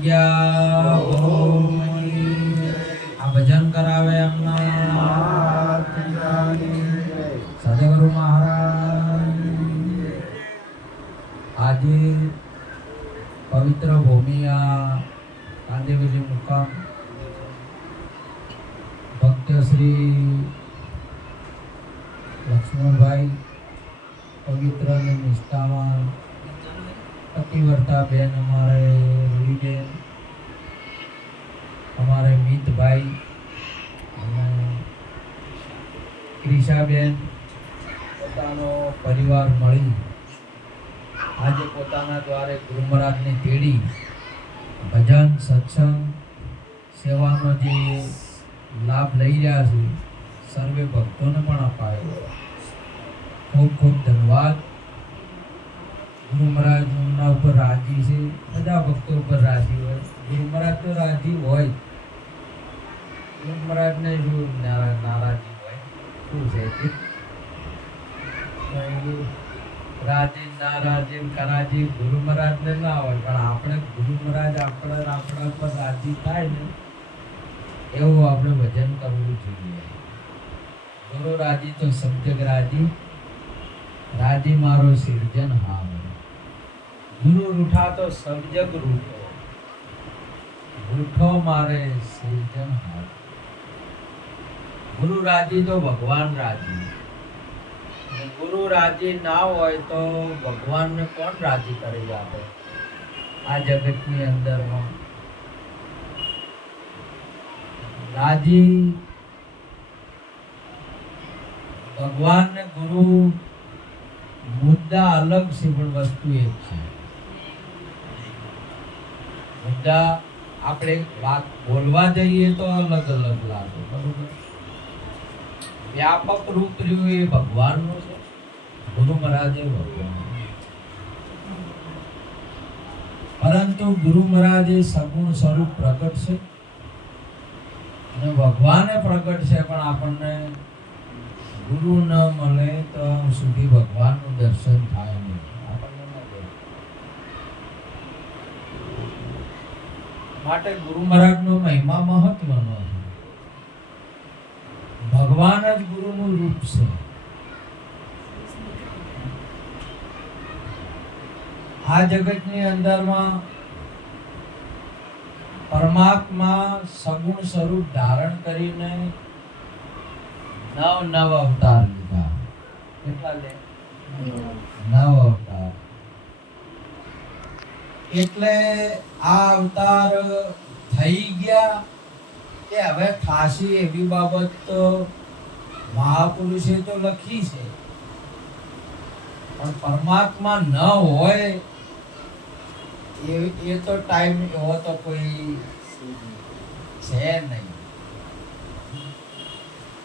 આજ્ઞા આ ભજન કરાવે એમના સદગુરુ મહારાજ આજે પવિત્ર ભૂમિ આ કાંદિવલી મુકામ ભક્ત શ્રી લક્ષ્મણભાઈ પવિત્ર અને નિષ્ઠાવાન પતિવ્રતા બેન અમારે રૂહીબેન અમારે મિતભાઈ અને ક્રિશાબેન પોતાનો પરિવાર મળી આજે પોતાના દ્વારે ગુરુ મહારાજને તેડી ભજન સત્સંગ સેવાનો જે લાભ લઈ રહ્યા છે સર્વે ભક્તોને પણ અપાયો. ખૂબ ખૂબ ધન્યવાદ. ગુરુ મહારાજના ઉપર રાજી છે, બધા ભક્તો ઉપર રાજી હોય. ગુરુ મહારાજ તો રાજી હોય, ગુરુ મહારાજને જો નારાજી હોય શું છે રાજી નારાજી કરાજી ગુરુ મહારાજને ના હોય, પણ આપણે ગુરુ મહારાજ આપણા ઉપર રાજી થાય ને એવું આપણે ભજન કરવું જોઈએ. ગુરુ રાજી તો સબ જગ રાજી, રાજી મારો સિરજન હાવ. ગુરુ રૂઠા તો સબ જગ રૂઠો, રૂઠો મારે સિરજન હાવ. ગુરુ રાજી તો ભગવાન રાજી. ગુરુ રાજી ના હોય તો ભગવાનને કોણ રાજી કરી આપે? આ જગતની અંદરમાં રાજી ભગવાન ને ગુરુ મુદ્દા અલગ છે, પણ વસ્તુ એક છે. મુદ્દા આપણે વાત બોલવા જઈએ તો અલગ અલગ લાગે, બરોબર. વ્યાપક રૂપ રહ્યું એ ભગવાનનું છે, ગુરુ મહારાજે ભગવાન. પરંતુ ગુરુ મહારાજે સગુણ સ્વરૂપ પ્રગટ છે અને ભગવાને પ્રગટ છે, પણ આપણને ગુરુ ન મળે તો સુધી ભગવાનનું દર્શન થાય નહીં. આપણને ન મળે માટે ગુરુ મહારાજનો મહિમા મહત્વનો છે. ભગવાન જ ગુરુનું રૂપ છે. આ જગતની અંદરમાં પરમાત્મા સગુણ સ્વરૂપ ધારણ કરીને નવ અવતાર લીધા. કેટલા લે? 9 અવતાર. એટલે આ અવતાર થઈ ગયા કે હવે ખાસી એવી બાબત તો મહાપુરુષે તો લખી છે, પણ પરમાત્મા ન હોય એ તો ટાઈમ એવો તો કોઈ છે નહીં.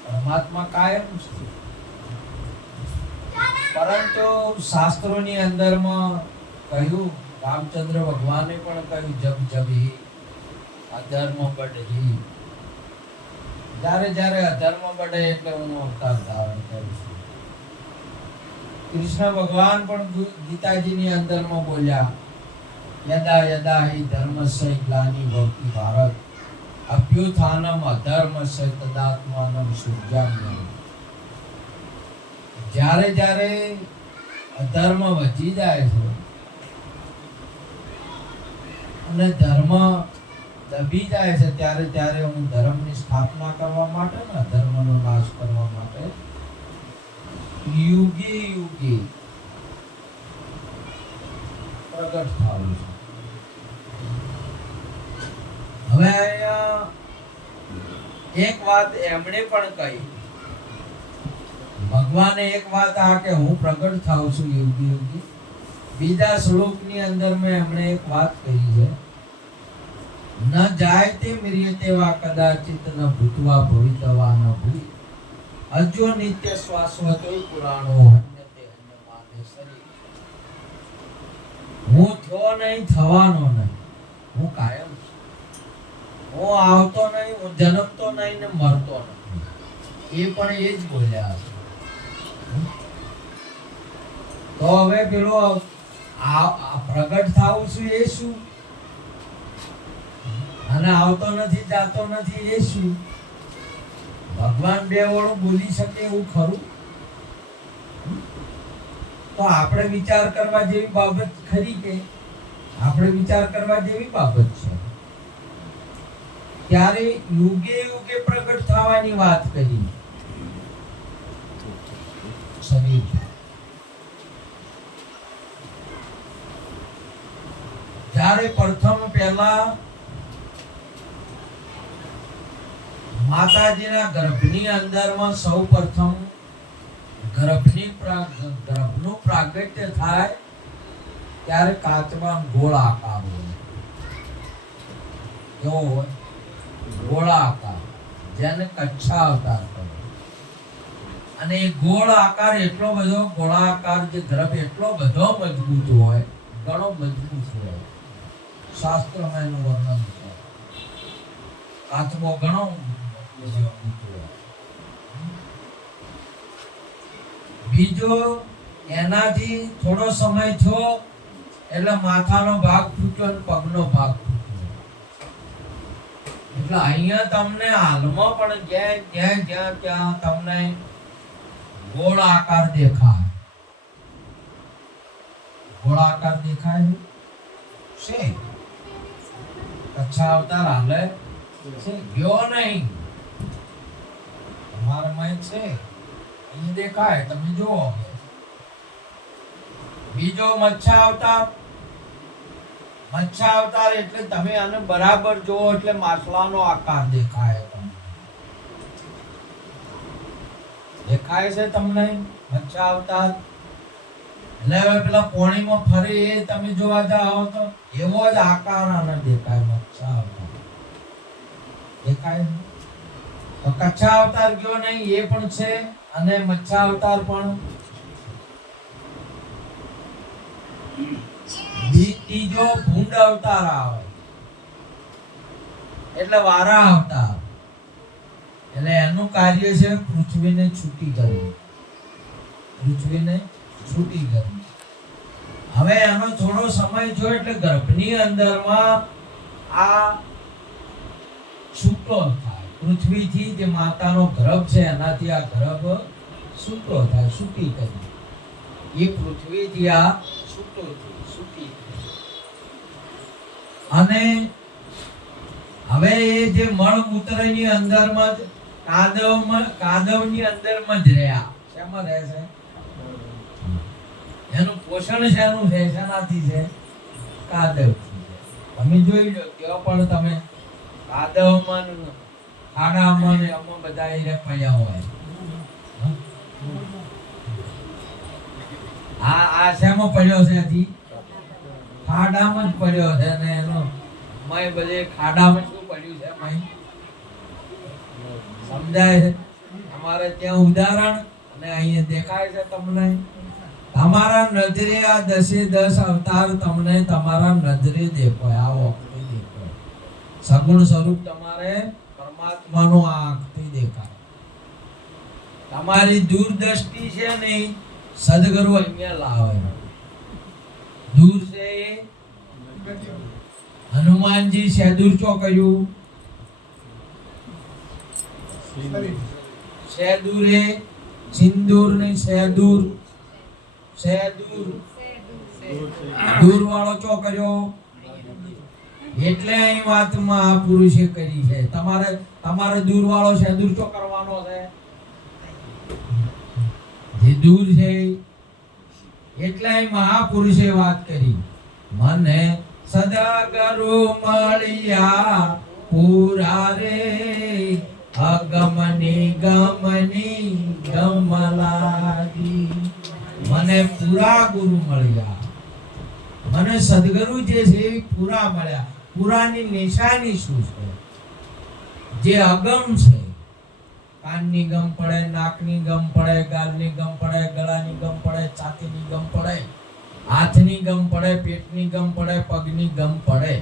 પરમાત્મા કાયમ છે, પરંતુ શાસ્ત્રોની અંદરમાં કહ્યું, રામચંદ્ર ભગવાને પણ કહ્યું, જબ જબ હી અધર્મ બઢી. જ્યારે જ્યારે અધર્મ બઢે એટલે હું અવતાર ધારણ કરું છું. કૃષ્ણ ભગવાન પણ ગીતાજીની અંદરમાં બોલ્યા, યદા યદા હિ ધર્મસ્ય ગ્લાનિ ભવતિ ભારત અભ્યુત્થાનમ અધર્મસ્ય તદાત્માનમ સૃજામ્યહમ. જ્યારે જ્યારે અધર્મ વધી જાય છે અને ધર્મ દબી જાય છે, ત્યારે ત્યારે હું ધર્મની સ્થાપના કરવા માટે ને અધર્મનો નાશ કરવા માટે યુગે યુગે પ્રગટ થાઉં છું. હવે અહીંયા એક વાત એમણે પણ કહી, ભગવાને એક વાત આ કે હું પ્રગટ થાઉં છું યુગે યુગે. બીજા શ્લોકની અંદર મેં એમણે એક વાત કહી છે, ન જાયતે મ્રિયતે વા કદાચિત ન ભૂતવા ભવિતવા ન ભૂય અજો નિત્ય શાશ્વતો પુરાણો હન્યતે હન્યમાને શરીર. હું થયો નહીં, થવાનો નહીં, હું કાયમ છું. હું આવતો નહીં, હું જન્મતો નહીં ને મરતો નથી. એ પણ એ જ બોલ્યા છે. તો હવે પેલો આ પ્રગટ થાવું છું એ શું? અને આવતો નથી જાતો નથી એ શું? ભગવાન બે વડું બોલી શકે એવું ખરું? તો આપણે વિચાર કરવા જેવી બાબત ખરી કે? આપણે વિચાર કરવા જેવી બાબત છે. ત્યારે યુગે યુગે પ્રગટ થવાની વાત કરી શરીર. જ્યારે પ્રથમ પહેલા માતાજીના ગર્ભની અંદરમાં સૌ પ્રથમ ગર્ભનું પ્રાગટ્ય થાય ત્યારે કાચમાં ગોળ આકાર હોય. કેવો હોય? ગોળ આકાર, જેને કચ્છા અવતાર કહે. અને એ ગોળ આકાર એટલો બધો, ગોળાકાર જે ગર્ભ એટલો બધો મજબૂત હોય, ઘણો મજબૂત હોય. શાસ્ત્રમાં એનું વર્ણન છે. કાચબો ઘણો મજબૂત હોય. બીજો, એનાથી થોડો સમય થયો એટલે માથાનો ભાગ ફૂટ્યો અને પગનો ભાગ ફૂટ્યો. એટલે અહીંયા તમને હાલમાં પણ જ્યાં તમને ગોળ આકાર દેખાય. ગોળ આકાર દેખાય છે. કચ્છા અવતાર હાલે છે, ગયો નહીં. તમારામાં છે, અહીં દેખાય, તમે જુઓ. બીજો મચ્છા અવતાર. મચ્છા અવતાર એટલે તમે આને બરાબર જુઓ એટલે માછલાનો આકાર દેખાય. દેખાય છે તમને મચ્છા અવતાર? એટલે હવે પેલા પોણીમાં ફરે એ તમે જોવા જાઓ તો એવો જ આકાર આને દેખાય. મચ્છા અવતાર દેખાય. તો કચ્છા અવતાર ગયો નહીં એ પણ છે, અને મચ્છા અવતાર પણ. ત્રીજો ભૂંડ અવતાર આવે એટલે વારા અવતાર. એટલે એનું કાર્ય છે પૃથ્વીને છૂટી કરવી. પૃથ્વીને છૂટી કરવી. હવે એનો થોડો સમય થયો એટલે ગર્ભની અંદરમાં આ છૂટો થાય. પૃથ્વીથી જે માતાનો ગર્ભ છે એનાથી આ ગર્ભ છૂટો થાય, છૂટી કરી. એ પૃથ્વીથી આ છૂટી. અને હવે એ જે મળમૂત્રની અંદરમાં જ કાદવની અંદરમાં જ રહ્યા. શેમાં રહે છે? એનું પોષણ શેનું છે? શેનાથી છે? કાદવથી છે. તમે જોઈ લો કેવો પણ તમે કાદવમાં ખાડામાં ને આમાં બધા એ પડ્યા હોય. આ શેમાં પડ્યો છે? હજી ખાડામાં જ પડ્યો છે. ને એનો મય બધે ખાડામાં શું પડ્યું છે? મય સમજાય છે? અમારે ત્યાં ઉદાહરણ અને અહીંયા દેખાય છે તમને. તમારા નજરે આ 10 અવતાર તમને તમારા નજરે દેખાય. આવો દેખાય. સગુણ સ્વરૂપ તમારે પરમાત્માનો આંખથી દેખાય. તમારી દૂરદ્રષ્ટિ છે નહીં, સદગુરુ અહીંયા લાવે. દૂર છે હનુમાનજી સેદુર ચો કર્યું? સેદુરે સિંદૂર નહીં, સેદુર. દૂર વાળો ચો કર્યો? એટલે અહીં વાતમાં આ પુરુષે કરી છે. તમારે દૂર વાળો સેદુર ચો કરવાનો છે? જે દૂર છે એટલે અહીં મહાપુરુષે વાત કરી. મને સદગુરુ મળ્યા પૂરા રે, અગમની ગમની ગમ લાગી. મને પૂરા ગુરુ મળ્યા. મને સદગુરુ જે છે એ પૂરા મળ્યા. પૂરાની નિશાની શું છે? જે અગમ છે. કાનની ગમ પડે, નાકની ગમ પડે, ગાલની ગમ પડે, ગળાની ગમ પડે, છાતીની ગમ પડે, હાથની ગમ પડે, પેટની ગમ પડે, પગની ગમ પડે.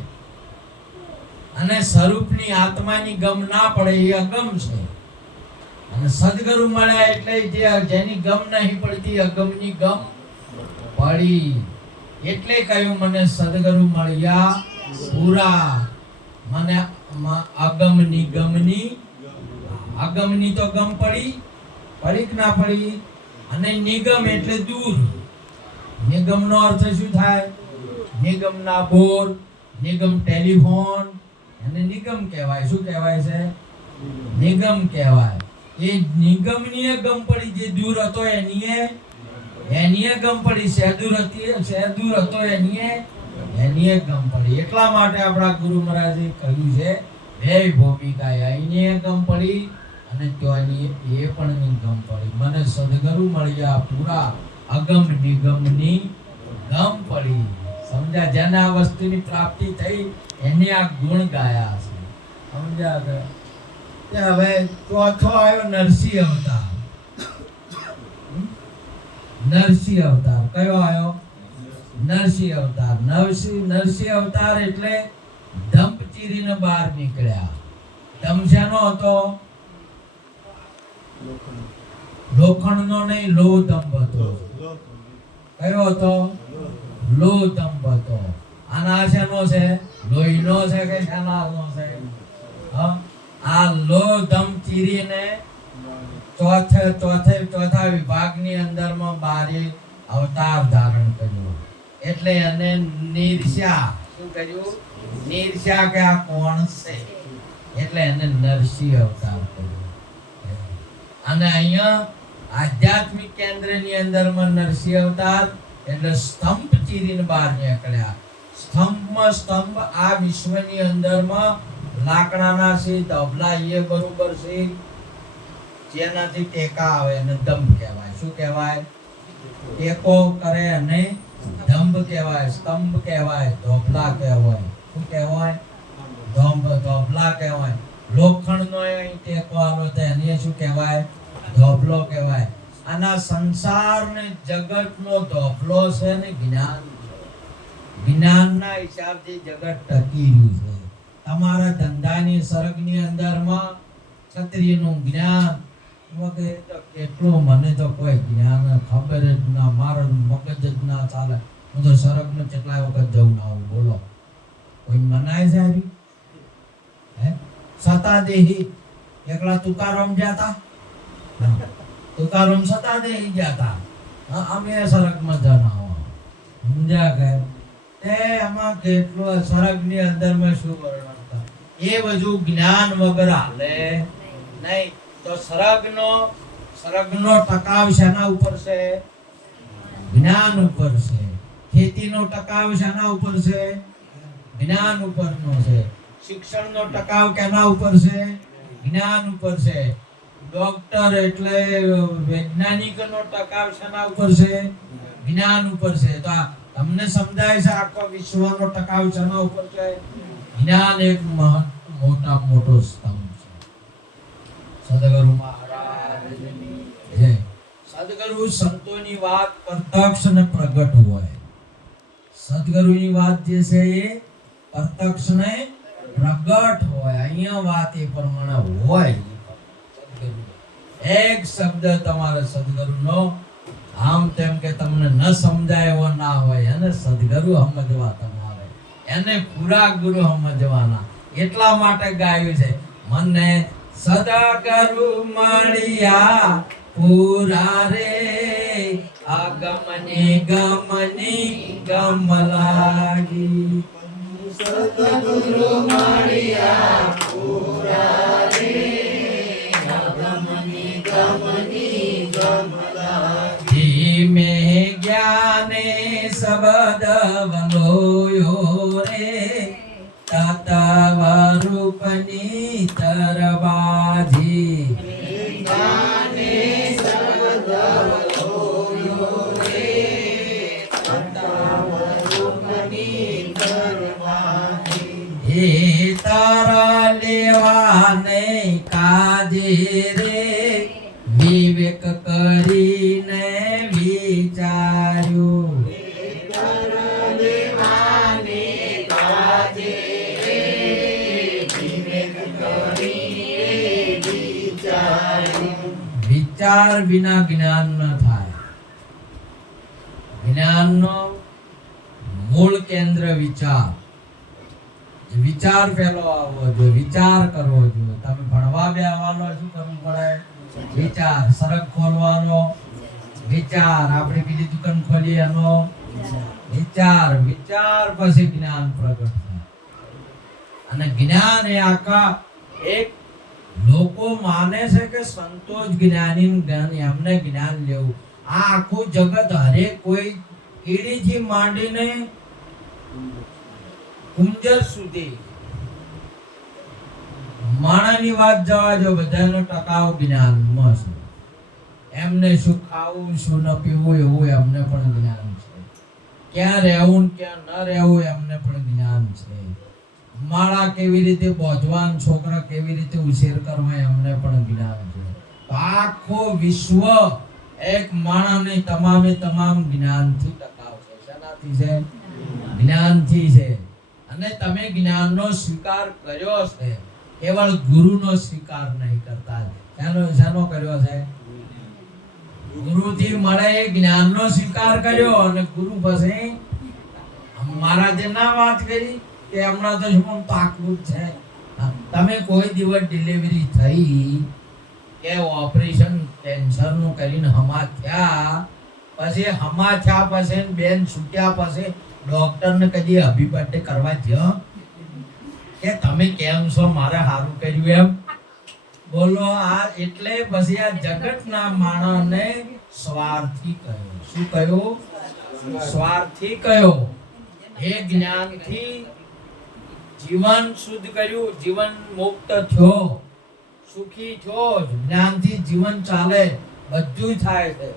અને સ્વરૂપની આત્માની ગમ ના પડે એ અગમ છે. અને સદગુરુ મળ્યા એટલે જેની ગમ નહીં પડતી અગમની ગમ પડી. એટલે કહ્યું મને સદગુરુ મળ્યા પૂરા. મને અગમ નિગમની, અગમની તો ગમ પડી કે ના પડી, અને નિગમ એટલે દૂર. નિગમનો અર્થ શું થાય? નિગમના બોર, નિગમ ટેલિફોન, અને નિગમ કહેવાય. શું કહેવાય છે? નિગમ કહેવાય. એ નિગમની ગમ પડી, જે દૂર હતો એની ગમ પડી. સહેદૂર હતો એની ગમ પડી. એટલા માટે આપણા ગુરુ મહારાજે કહ્યું છે બે ભૂમિકા, અહીંની ગમ પડી અને ત્યાંની એ પણ ની ગમ પડી. મને સદગુરુ મળ્યા પૂરા, અગમ નિગમની ગમ પડી. સમજ્યા? જેને આ વસ્તુની પ્રાપ્તિ થઈ એને આ ગુણ ગાયા છે. સમજ્યા? કે હવે ચોથો આવ્યો નરસિંહ અવતાર. નરસિંહ અવતાર કયો આવ્યો? નરસિંહ અવતાર. નરસિંહ અવતાર એટલે દંપ ચીરીને બહાર નીકળ્યા. દંપ શેનો હતો? લોખંડનો નહીં, લોહ દંપ હતો. કયો હતો? લોહ દંપ હતો. આના શેનો છે? લોહીનો છે કે શેનાનો છે? આ લોહ દંપ ચીરીને ચોથા વિભાગની અંદરમાં બારે અવતાર ધારણ કર્યો. એટલે એને નિર્ષ્યા. શું કર્યું? નિર્ષ્યા કે આ કોણ છે, એટલે એને નરસિંહ અવતાર કર્યો. અને અહીંયા આધ્યાત્મિક કેન્દ્રની અંદરમાં નરસિંહ અવતાર એટલે સ્તંભ ચીરીને બહાર નીકળ્યા. સ્તંભ આ વિશ્વની અંદરમાં લાકડાના છે, ધબલા એ બરોબર છે, જેનાથી ટેકા આવે એને દંભ કહેવાય. શું કહેવાય? ટેકો કરે અને દંભ કહેવાય. સ્તંભ કહેવાય, ધોબલા કહેવાય. શું કહેવાય? ધોબલા કહેવાય. લોખંડનો ટેકો આવે તો એને શું કહેવાય? ધોબલો કહેવાય. આના સંસાર ને જગતનો ધોબલો છે ને જ્ઞાન. જ્ઞાનના હિસાબથી જગત ટકી રહ્યું છે. તમારા ધંધાની સરગની અંદરમાં ક્ષત્રિયનું જ્ઞાન વગેરે તો કેટલું, મને તો કોઈ જ્ઞાન ખબર જ ના, મારો મગજ જ ના ચાલે. હું તો સરગને કેટલા વખત જઉં ના આવું. બોલો, કોઈ મનાય છે? હે સતાદેહી એકલા તુકારામ ગયા હતા. તુકારામ સતાદેહી ગયા હતા. અમે સરગમાં જણાવો. સમજ્યા કે તે આમાં કેટલું સરગની અંદરમાં શું વર્ણન થાય એ બધું જ્ઞાન વગર હાલે નહીં. તો સરગનો ટકાવ શેના ઉપર છે? જ્ઞાન ઉપર છે. ખેતીનો ટકાવ શેના ઉપર છે? જ્ઞાન ઉપરનો છે. શિક્ષણનો ટકાવ કેના ઉપર છે? જ્ઞાન ઉપર છે. ડોક્ટર એટલે વૈજ્ઞાનિકનો ટકાવ શેના ઉપર છે? જ્ઞાન ઉપર છે. તો તમને સમજાય છે આખો વિશ્વનો ટકાવ શેના ઉપર છે? જ્ઞાન એક મોટો સ્તંભ છે. સદગુરુ મહારાજની જય. સદગુરુ સંતોની વાત પ્રત્યક્ષ અને પ્રગટ હોય. સદગુરુની વાત જે છે એ પ્રત્યક્ષ ને પ્રગટ હોય. અહીંયા વાત એ પ્રમાણે હોય. એક શબ્દ તમારે સદગુરુનો આમ તેમ કે તમને ન સમજાય એવો ના હોય. એને સદગુરુ સમજવા તમારે, એને પૂરા ગુરુ સમજવાના. એટલા માટે ગાયું છે, મને સદગુરુ મળ્યા પૂરા રે, આગમની ગમની ગમ લાગી. સદગુરુ મળ્યા પૂરા રે, આગમની ગમની ગમ લાગી. ધીમે જ્ઞાને શબ્દ વલોયો રે, તત્વ રૂપની તરબાજી. જ્ઞાને શબ્દ વલોયો રે, તત્વ રૂપની તરબાજી. એ તારા લેવાને કાજે રે, વિવેક કરીને વિચાર્યું. વિચાર વિના જ્ઞાન ન થાય. જ્ઞાનનો મૂળ કેન્દ્ર વિચાર. વિચાર પેલો આવવો જોઈએ, વિચાર કરવો જોઈએ. તમે ભણવા બેસવાનો શું કરવું પડે? વિચાર. સરગ ખોલવાનો વિચાર. આપણે બીજી દુકાન ખોલી એનો વિચાર. વિચાર પછી જ્ઞાન પ્રગટ થાય. અને જ્ઞાન એ આખા એક લોકો માને છે કે સંતો જ જ્ઞાની જ્ઞાન, એમને જ્ઞાન લેવું. આ આખું જગત હરેક કોઈ કીડીથી માંડીને કુંજર સુધી માણાની વાત જવા જો, બધાનો ટકાવ જ્ઞાનમાં છે. એમને શું ખાવું શું ન પીવું એવું એમને પણ જ્ઞાન છે. ક્યાં રહેવું ક્યાં ન રહેવું એમને પણ જ્ઞાન છે. માળા કેવી રીતે બોધવાન, છોકરા કેવી રીતે ઉછેર કરવા એમને પણ જ્ઞાન છે. તો આખો વિશ્વ એક માણસને તમામે તમામ જ્ઞાનથી ટકાવ છે. શેનાથી છે? જ્ઞાનથી છે. અને તમે જ્ઞાનનો સ્વીકાર કર્યો છે, કેવળ ગુરુનો સ્વીકાર નહીં કરતા. શાનો કર્યો છે? ગુરુથી મળે એ જ્ઞાનનો સ્વીકાર કર્યો. અને ગુરુ પછી મહારાજે ના વાત કરી કે હમણાં તો શું તાકવું છે. તમે કોઈ દિવસ ડિલિવરી થઈ કે ઓપરેશન કેન્સરનું કરીને હમા થયા પછી બેન છૂટ્યા પછી ડોક્ટરને કદી હેપી બર્થડે કરવા જ્યો કે તમે કેમ છો, મારે સારું કર્યું એમ બોલો? આ એટલે પછી આ જગતના માણસને સ્વાર્થી કહ્યો. શું કહ્યું? સ્વાર્થી કહ્યો. એ જ્ઞાનથી જીવન શુદ્ધ કર્યું, જીવન મુક્ત થયો, સુખી થયો. જ્ઞાનથી જીવન ચાલે, બધું થાય છે.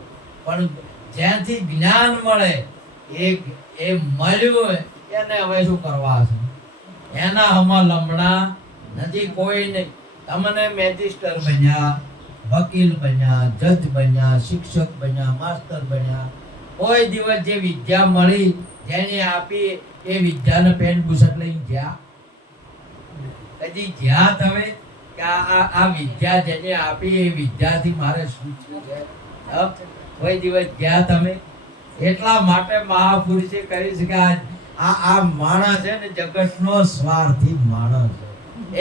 પણ જ્યાંથી જ્ઞાન મળે એ મળ્યું એને હવે શું કરવા છે? એના હમણાં લમણા નથી કોઈ નહીં. તમને મેજિસ્ટર બન્યા, વકીલ બન્યા, જજ બન્યા, શિક્ષક બન્યા, માસ્ટર બન્યા. કોઈ દિવસ જે વિદ્યા મળી જેને આપી એ વિદ્યાને પેન્ટ બુશર્ટ લઈને ગયા? કદી ગયા તમે કે આ વિદ્યા જેને આપી એ વિદ્યાથી મારે શું છે? કોઈ દિવસ ગયા તમે? એટલા માટે મહાપુરુષે કહ્યું છે કે આ માણસ છે ને જગતનો સ્વાર્થી માણસ છે.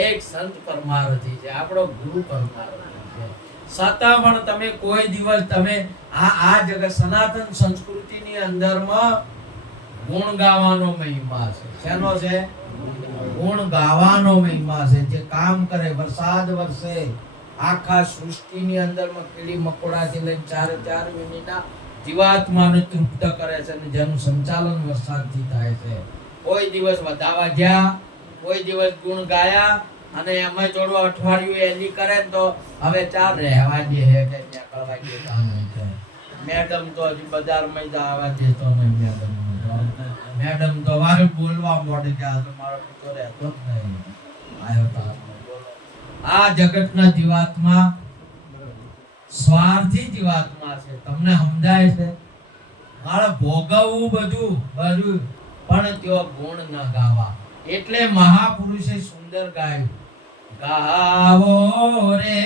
એક સંત પરમારથી છે, આપણો ગુરુ પરમારથી છે. છતાં પણ તમે કોઈ દિવસ તમે આ જગત સનાતન સંસ્કૃતિની અંદરમાં ગુણ ગાવાનો મહિમા છે. શેનો છે? ગુણ ગાવાનો મહિમા છે. જે કામ કરે, વરસાદ વરસે, આખા સૃષ્ટિની અંદરમાં કીડી મકોડાથી લઈને ચારે ચાર મિનિટના જીવાત્માને તૃપ્ત કરે છે અને જેનું સંચાલન વરસાદથી થાય છે. કોઈ દિવસ વધાવા ગયા, કોઈ દિવસ ગુણ ગાયા અને એમાં જોડો અઠવાડિયું એની કરે તો હવે ચાર રહેવા દે હે કે નીકળવા દે કામ છે. મેડમ તો હજી બજારમાં જ આવવા દેતો નહીં. મેડમ તો વારે બોલવા મોડે કે આ તો મારો તો રહેતો જ નહીં. આયો તો આ જગતના જીવાત્મા સ્વાર્થી જીવાત્મા છે. તમને સમજાય છે? મારે ભોગવવું બધું પણ તેઓ ગુણ ન ગાવા. એટલે મહાપુરુષે સુંદર ગાયું, ગાવો રે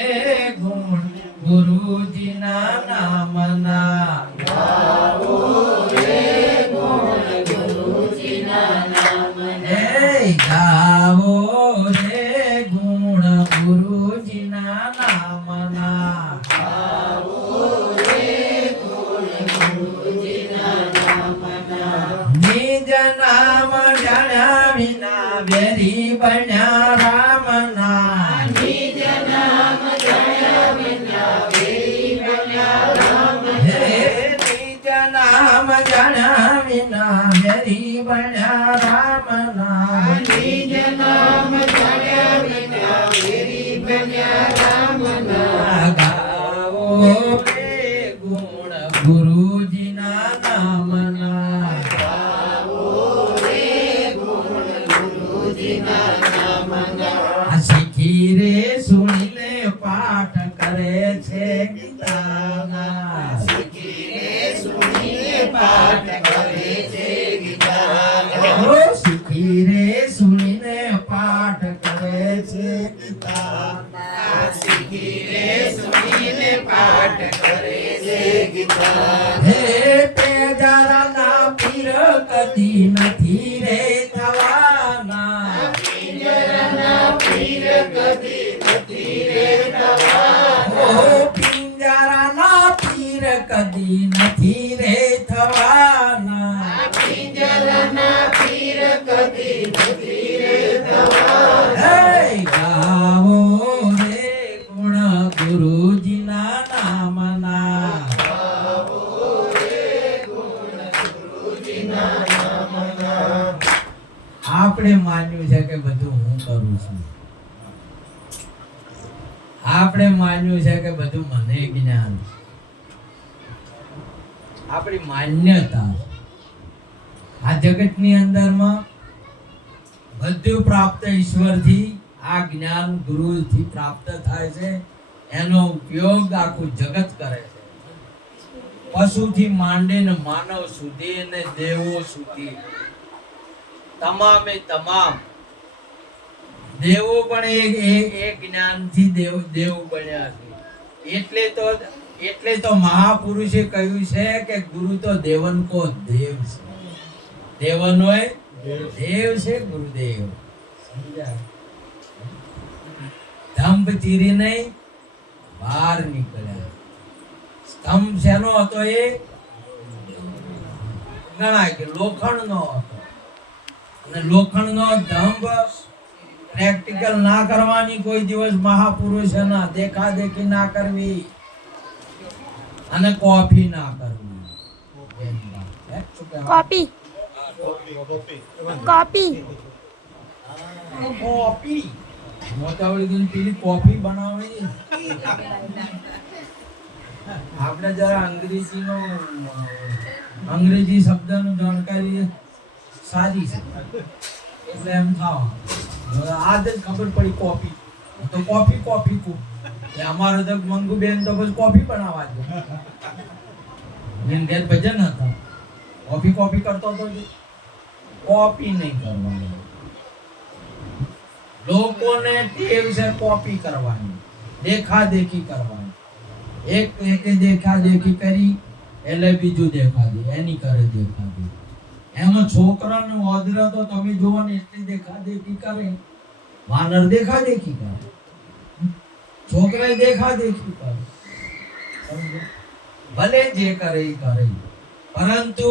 ગુણ ગુરુજીના નામના, ગાવો રે ગુણ ગુરુજીના નામના, ગાવો રે ગુણ ગુરુજીના નામના, ગાવો રે ગુણ ગુરુજીના નામના. નિજ નામ જાણ્યા વિના વેરી બન્યા રામના, નિજ નામ જાણ્યા વિના વેરી બન્યા રામના. હે નિજ નામ જાણ્યા વિના વેરી બન્યા રામના, નિજ નામ જાણ્યા વિના વેરી બન્યા રામના. ગાવો રે ગુણ ગુરુજીના નામના, શીખી રે સુણીને પાઠ કરે છે ગીતાના, શીખી રે સુણીને પાઠ કરે છે ગીતાના, શીખી રે સુણીને પાઠ કરે છે ગીતાના, શીખી રે સુણીને પાઠ કરે છે ગીતાના. હે પેજારાના પીર કદી નથી રે થવાના, કદી નથી રે થવાના. હે ગાવો રે ગુણ ગુરુજીના નામના. આપણે માન્યું છે કે બધું હું કરું છું. આપણે માન્યું છે કે બધું મને જ્ઞાન. આપણી માન્યતા આ જગતની અંદરમાં બધું પ્રાપ્ત ઈશ્વરથી, આ જ્ઞાન ગુરુથી પ્રાપ્ત થાય છે. એનો ઉપયોગ આખું જગત કરે છે. પશુથી માંડીને માનવ સુધી અને દેવો સુધી તમામે તમામ દેવો પણ એક જ્ઞાનથી દેવ બન્યા છે. એટલે તો મહાપુરુષે કહ્યું છે કે ગુરુ તો દેવન કો દેવ છે. દેવનોય દેવ છે ગુરુદેવ. સમજ્યા? સ્તંભ ચીરીને બહાર નીકળ્યા. સ્તંભ શેનો હતો? એ ગણાય કે લોખંડનો હતો. અને લોખંડનો સ્તંભ પ્રેક્ટિકલ ના કરવાની કોઈ દિવસ મહાપુરુષોના દેખાદેખી ના કરવી અને કોપી ના કરવી. કોપી કોપી કોપી મોટાવળી પેલી કોફી બનાવવી. આપણે જરા અંગ્રેજી શબ્દનું જાણકારી સારી છે એટલે એમ થાવ આજ જ ખબર પડી કોફી. તો કોફી કું અમારે તો મંગુબેન તો બસ કોફી બનાવવા દે. ઘેર ભજન હતા, કોફી કરતો હતો. કોપી નહીં કરવાની. લોકોને ટેવ છે કોપી કરવાની, દેખાદેખી કરવાની. એક દેખાદેખી કરી એટલે બીજું દેખાદે, એની કરે દેખાદે. એમાં છોકરાનો ઓદરો તો તમે જોવો ને એટલી દેખાદેખી કરે. વાનર દેખાદેખી કરે, છોકરા દેખાદેખી કરે. સમજો? ભલે જે કરે એ કરે, પરંતુ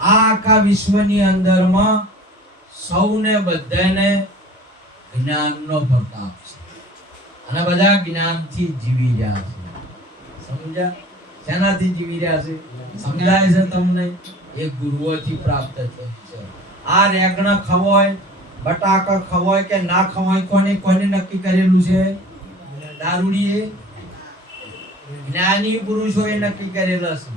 આ આખા વિશ્વની અંદરમાં સૌને બધાને જ્ઞાનનો પ્રતાપ છે અને બધા જ્ઞાનથી જીવી રહ્યા છે. સમજ્યા? શેનાથી જીવી રહ્યા છે? સમજાય છે તમને? એ ગુરુઓથી પ્રાપ્ત થયું છે. આ રેગણા ખવાય, બટાકા ખવાય કે ના ખવાય કોને નક્કી કરેલું છે? દારૂડીએ, જ્ઞાની પુરુષોએ નક્કી કરેલું છે.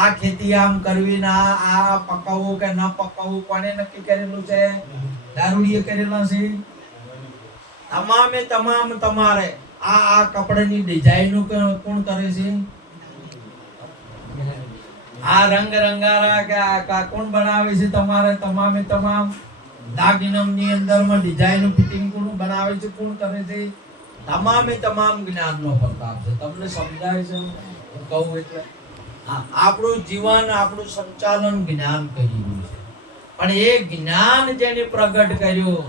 આ ખેતી આમ કરવી ને આ પકાવવું કે ન પકાવવું કોને નક્કી કરેલું છે? દારૂડીએ કરેલા છે. તમામ તમારે આ કપડાની ડિઝાઇનો કોણ કરે છે? આ રંગ રંગારા કે કોણ બનાવે છે? તમારે તમામ દાગીનાની અંદરમાં ડિઝાઇન ફિટિંગ કોણ બનાવે છે? કોણ કરે છે? તમામ જ્ઞાનનો પ્રતાપ છે. તમને સમજાય છે હું કહું એટલે? આપણું જીવન, આપણું સંચાલન જ્ઞાન કરી રહ્યું છે. પણ એ જ્ઞાન જેને પ્રગટ કર્યું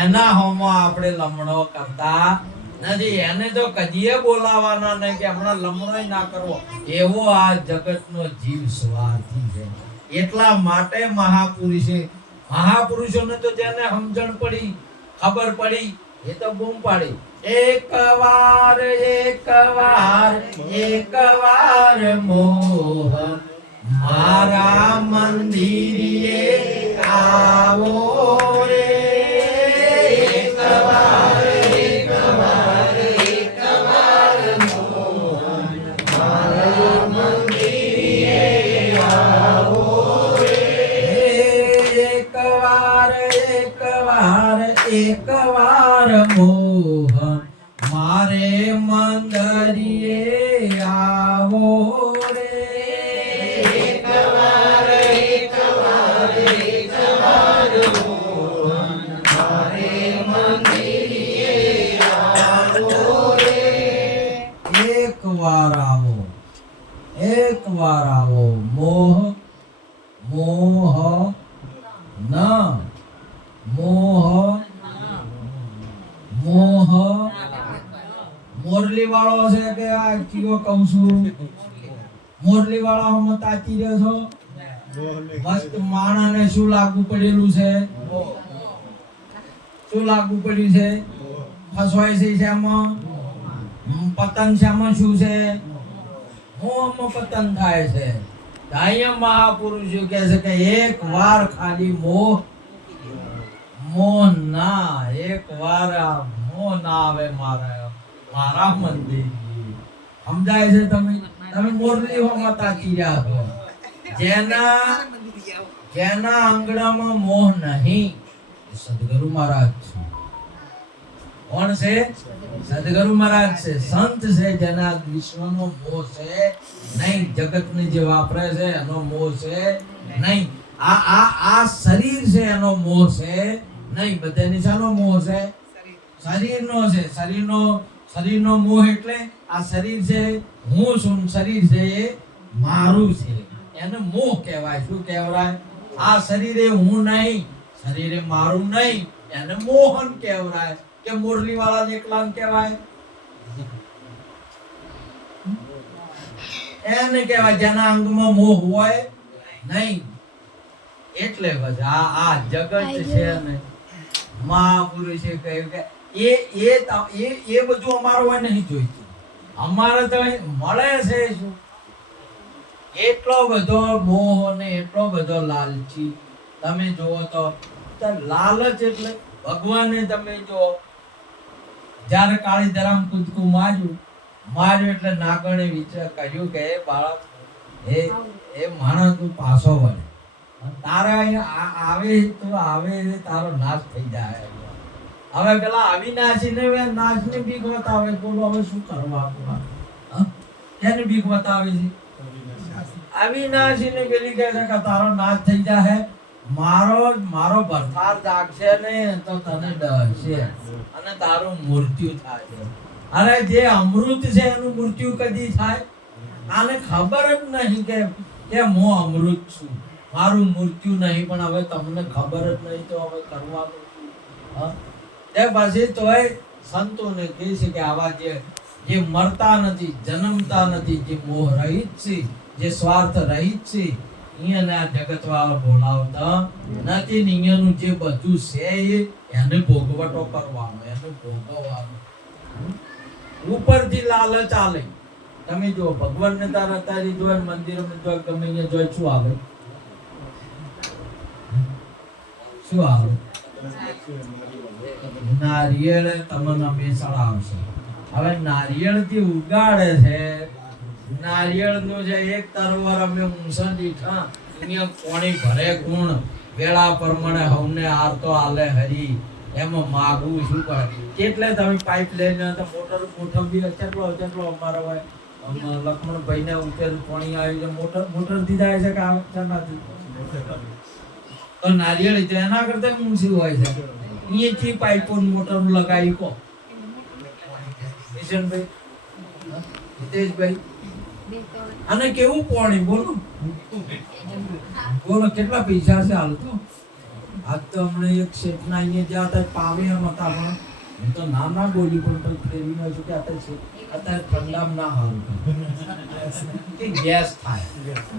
એના હોમાં આપણે લમણો કરતા નથી. એને તો કદીએ બોલાવાના નહીં કે હમણાં લમણો ના કરવો. એવો આ જગતનો જીવ સ્વાર્થી છે. એટલા માટે મહાપુરુષોને તો જેને સમજણ પડી, ખબર પડી, એ તો બૂમ પાડી, એકવાર મોહ મારા મંદિરે આવો રે. એકવાર મોહ મારા મંદિરે આવો રે. એકવાર મોહ મારે મંદિરે આવો રે. એકવાર મોહ મારે મંદિરે આવો રે. એકવાર આવો મોહ મોરલી વાળો છે કે આ કીઓ કહું છું? મોરલી વાળાઓમાં તાકી રહ્યો છો. મસ્ત માણસને શું લાગુ પડેલું છે? શું લાગુ પડ્યું છે? ફસવાય છે શામાં? પતન શામાં શું છે? મોહમાં પતન થાય છે. અહીંયા મહાપુરુષો કહે છે કે એક વાર ખાલી મોહ ના, એક વાર મોહ ના આવે મારા મંદિર. સમજાય છે? તમે મોરલી હોમાં તાકી રહ્યા છો. જેના આંગણામાં મોહ નહીં, સદગુરુ મહારાજ છે. કોણ છે? સદગુરુ મહારાજ છે. સંત છે જેના વિશ્વનો મોહ છે નહીં, જગતને જે વાપરે છે એનો મોહ છે નહીં, આ શરીર છે એનો મોહ છે નહીં. બધાની શાનો મોહ છે? શરીરનો છે. શરીરનો મોહ એટલે આ શરીર છે હું છું, શરીર છે એ મારું છે, એને મોહ કહેવાય. શું કહેવાય? આ શરીરે હું નહીં, શરીરે મારું નહીં, એને મોહન કહેવાય. કે મુરલી વાળા એકલા કહેવાય, એને કહેવાય જેના અંગમાં મોહ હોય નહીં. એટલે બધા આ જગત છે ને મહાપુરુષે કહ્યું કે એ બધું અમારું હોય નહીં જોઈતું. અમારે તો મળે છે શું? એટલો બધો મોહ ને એટલો બધો લાલચી. તમે જુઓ તો લાલચ એટલે ભગવાને તમે જો જ્યારે કાળીધરામ કૂદકું માર્યું એટલે નાગણે વિચાર કર્યું કે એ બાળક એ માણસ તું પાછો વળે, તારે અહીંયા આવે તારો નાશ થઈ જાય. હવે પેલા અવિનાશીને નાશની બીક બતાવે. બોલો હવે શું કરવા? કેની બીક બતાવે છે? અવિનાશીને પેલી કહે છે કે તારો નાશ થઈ જાય, મારો ભરથાર જાગશે ને તો તને ડરશે અને તારું મૃત્યુ થાય. અરે જે અમૃત છે એનું મૃત્યુ કદી થાય? આને ખબર જ નહીં કે હું અમૃત છું, મારું મૃત્યુ નહીં. પણ હવે તમને ખબર જ નહીં તો હવે કરવાનું શું? તે પછી તોય સંતોને કહે છે કે આવા જે મરતા નથી, જન્મતા નથી, જે મોહ રહિત છે, જે સ્વાર્થ રહિત છે, અહીંયાના જગત વાળા બોલાવતા નથી. અહીંયાનું જે બધું છે એને ભોગવટો કરવાનો, એને ભોગવવાનો. ઉપરથી લાલચ આલે. તમે જો ભગવાનને તારા તારી જોય, મંદિરમાં જોય, ગમે અહીંયા જોય, શું આવે? શું આવે? નારિયેળ તમને બેસાડ આવશે. હવે નારિયેળ થી ઉગાડે છે, નારિયેળ નું છે એક તરવાર અમે ઊંસા દીઠા અહીંયા કોણી ભરે ગુણ વેળા પ્રમાણે હવને આરતો આલે હરી. એમાં માગવું શું કરે? કેટલે તમે પાઇપ લઈને તો મોટર બી કેટલો અમારો હોય. લક્ષ્મણભાઈ ને ઉકેલ પાણી આવ્યું છે, મોટર થી જાય છે કે ચાનાથી? તો નારિયેળ તો એના કરતા ઊંચી હોય છે. અહીંયાથી પાઇપો મોટર લગાવી કો કિશનભાઈ, હિતેશભાઈ. અને કેવું પાણી બોલો કેટલા પૈસા છે હાલ તો? આજ તો હમણાં એક શેઠના અહીંયા જ્યાં હતા પાવે એમ હતા, પણ હું તો ના બોલી પણ ફેરવી ન છું કે અત્યારે ઠંડામાં ના હારું કે ગેસ થાય.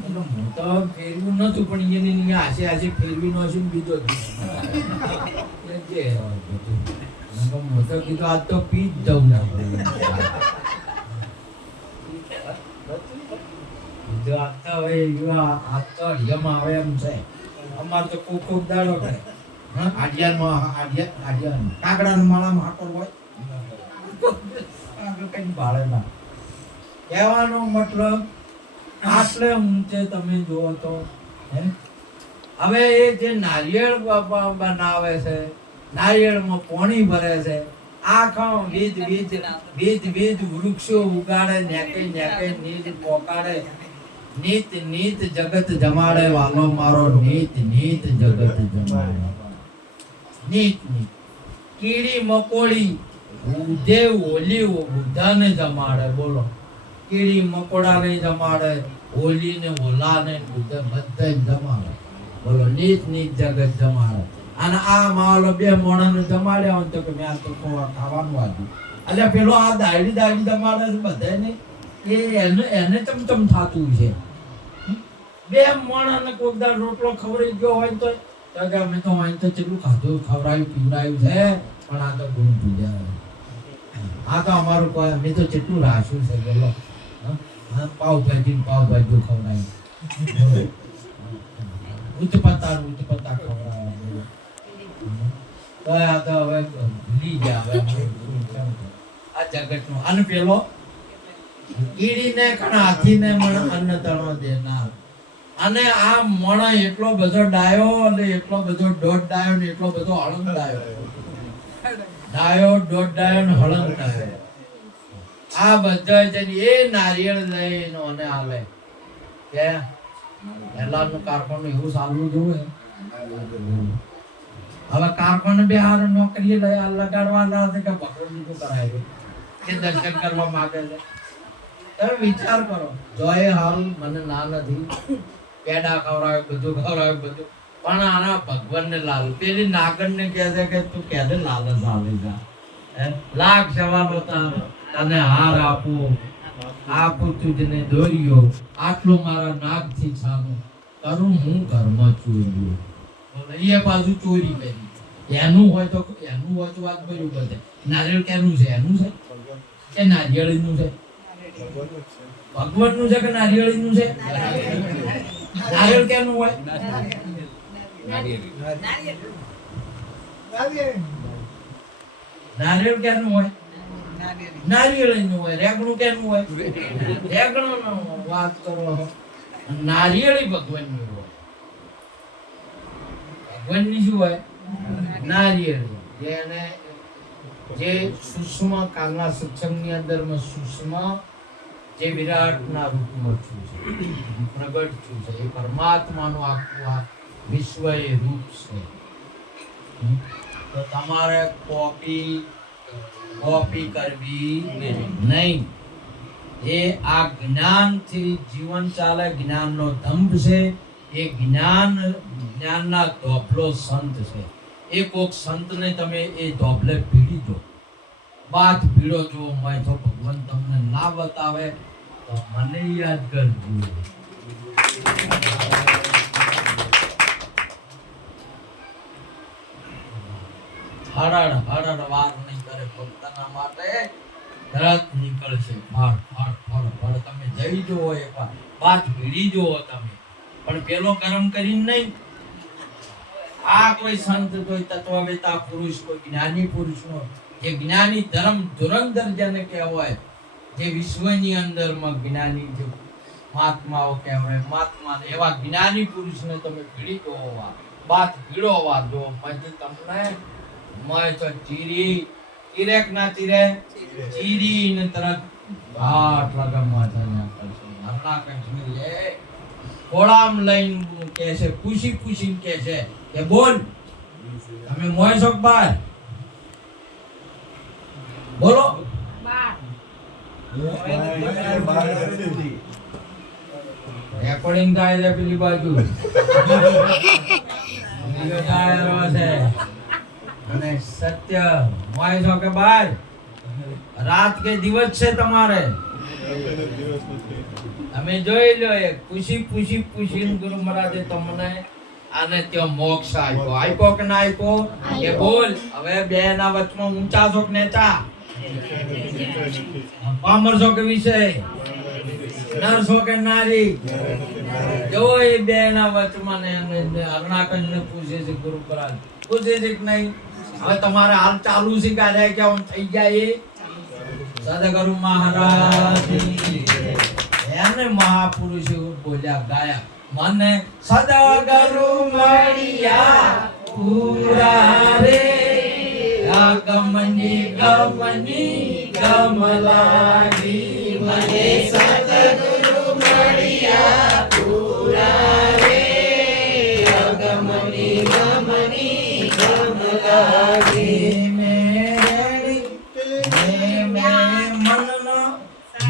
હું તો ફેરવું નતું, પણ અહીંયા આશે ફેરવી ન છું બીજો હું તો કીધું આજ તો પી જ જવું ના આવે એમ છે. અમારે તો કોક દાડો કરે કાગડા માળામાં હાકર હોય કઈ ભાડે ના. કહેવાનો મતલબ આટલે ઊંચે તમે જુઓ તો હવે એ જે નારિયેળ બનાવે છે, નારિયેળમાં પાણી ભરે છે, આખા વિધ વૃક્ષો ઉગાડે, નેકે નીત પોકાડે, નીત જગત જમાડે વાલો મારો, નીત જગત જમાડે. નીત કીડી મકોડી દેવ ઓલી બુદ્ધાને જમાડે. બોલો, કીડી મકોડાને જમાડે, ઓલીને ઓલાને બધા જમાડે. બોલો, નીત જગત જમાડે. અને આ માલો બે મોણાને જમાડ્યા હોય તો કે મેં તો ખાવાનું આવ્યું. એટલે પેલો આ દાડી જમાડે છે બધા નહીં. એને ચમચમ થાતું છે. બે માણસને કોક દાળ રોટલો ખવડાવી ગયો હોય તો કે અમે તો અહીં તો કેટલું ખાધું ખવડાવ્યું પીવડાવ્યું છે પણ આ તો ગુણ પૂજા આ તો અમારું કોઈ અમે તો કેટલું રાખ્યું છે બોલો. પાવભાજી ખવડાવ્યું ઉચ્ચ પત્તા ખવડાવ્યા તો આ તો હવે ભૂલી ગયા હવે આ જગતનું. અને પેલો કીડીને કણ હાથીને મણ અન્ન તણો દેનાર. અને આ મણ એટલો બધો ડાયો અને એટલો બધો દોઢ ડાયો ને એટલો બધો હળંગ ડાયો દોઢ ડાયો ને હળંગ ડાયો. આ બધા જઈને એ નારિયેળ લઈને અને હાલે કે પહેલાનું કારખાનું એવું ચાલવું જોઈએ. હવે કારખાને બે હાર નોકરી લગાડવાના છે કે ભગવાન બીજું કરાય કે દર્શન કરવા માંગે છે. તમે વિચાર કરો. જોય હાલ મને ના નથી પેડા ખવડાવે બધું પણ આના ભગવાનને લાલ. પેલી નાગણને કહે છે કે તું ક્યારે લાલચ આવી જા લાખ સવાલો તને હાર આપું તુજને દોર્યો આટલું મારા નાગથી છાનું કરું હું ઘરમાં ચોર્યું. એ બાજુ ચોરી કરી એનું હોય તો વાત કર્યું બધે. નારિયેળ કેનું છે? એનું છે કે નારિયેળીનું છે? ભગવાનનું છે કે નારિયેળીનું છે? નારિયેળ કેનું હોય? નારિયેળ કેનું હોય? નારિયેળીનું હોય. રેગણું કેનું હોય? રેગણું વાત કરો. નારિયેળી ભગવાનનું હોય. ભગવાનની શું હોય? નારિયેળી. જેને જે સૂક્ષ્મ કાલના સત્સંગની અંદરમાં સૂક્ષ્મ જે વિરાટના રૂપમાં છું છે પ્રગટ છું છે એ પરમાત્માનું આખું આ વિશ્વ એ રૂપ છે. તો તમારે કોપી કરવી નહીં. એ આ જ્ઞાનથી જીવન ચાલે. જ્ઞાનનો દંભ છે. એ જ્ઞાનના ધોપલો સંત છે. એ કોક સંતને તમે એ ધોપલે પીડી દો, વાત પીડો જો મેં તો ભગવાન તમને ના બતાવે તો મને યાદ કરજો. હરડ વાર નહીં કરે ભક્તના માટે તરત નીકળશે. ફળ તમે જઈ જુઓ એકવાર, વાત પીડી જુઓ તમે. પણ પેલો કર્મ કરીને નહીં. આ કોઈ સંત, કોઈ તત્વવેતા પુરુષ, કોઈ જ્ઞાની પુરુષનો જે જ્ઞાની ધર્મ ધુરંધર જેને કહેવાય, જે વિશ્વની અંદરમાં જ્ઞાની જે મહાત્માઓ કહેવાય, મહાત્મા એવા જ્ઞાની પુરુષને તમે ભીડી જોવા, વાત ભીડોવા જો પછી તમને મય તો ચીરેક ના ચીરી ને તરત ઘાટ લગાવવા જાય કરશે. હરણા કંઠી લે કોળામ લઈને કહે છે, પૂછી કહે છે કે બોલ તમે મોય છો બાર બોલો. રેકોર્ડિંગ થાય છે પેલી બાજુ અને સત્ય મોય છો કે બાર રાત કે દિવસ છે તમારે તમે જોઈ લો. પૂછીને ગુરુ મહારાજે તમને આને ત્યાં મોક્ષ આપ્યો કે ના આપ્યો કે બોલ. હવે બે ના વચમાં ઊંચા છો કે નેચા, પામર છો કે વિષય, નર છો કે નારી, જો એ બે ના વચમાં ને હરણાકંજ ને પૂછે છે ગુરુ મહારાજ, પૂછે છે કે નહીં. હવે તમારે હાલ ચાલુ છે કે કેમ થઈ જાય? સદગુરુ મહારાજ એને મહાપુરુષ બોલ્યા ગાયા, મને સદગુરુ મળ્યા પૂરા રે, ગમની ગમ લાગી. મને સદગુરુ મળ્યા પૂરા રે, ગમની ગમ લાગી.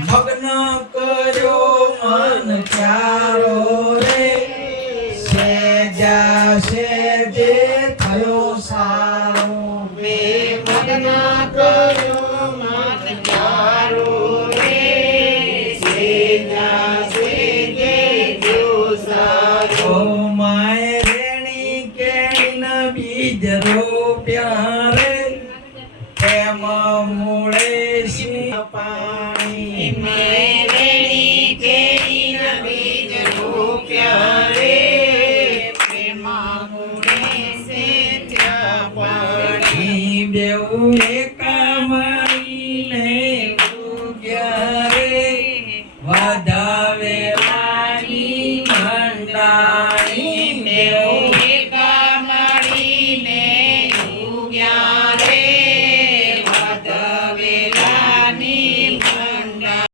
મગ્ન કર્યો મન ચારો રે, સેજે થયો સારો. મગ્ન કર્યો મન ચારો રે, વધારે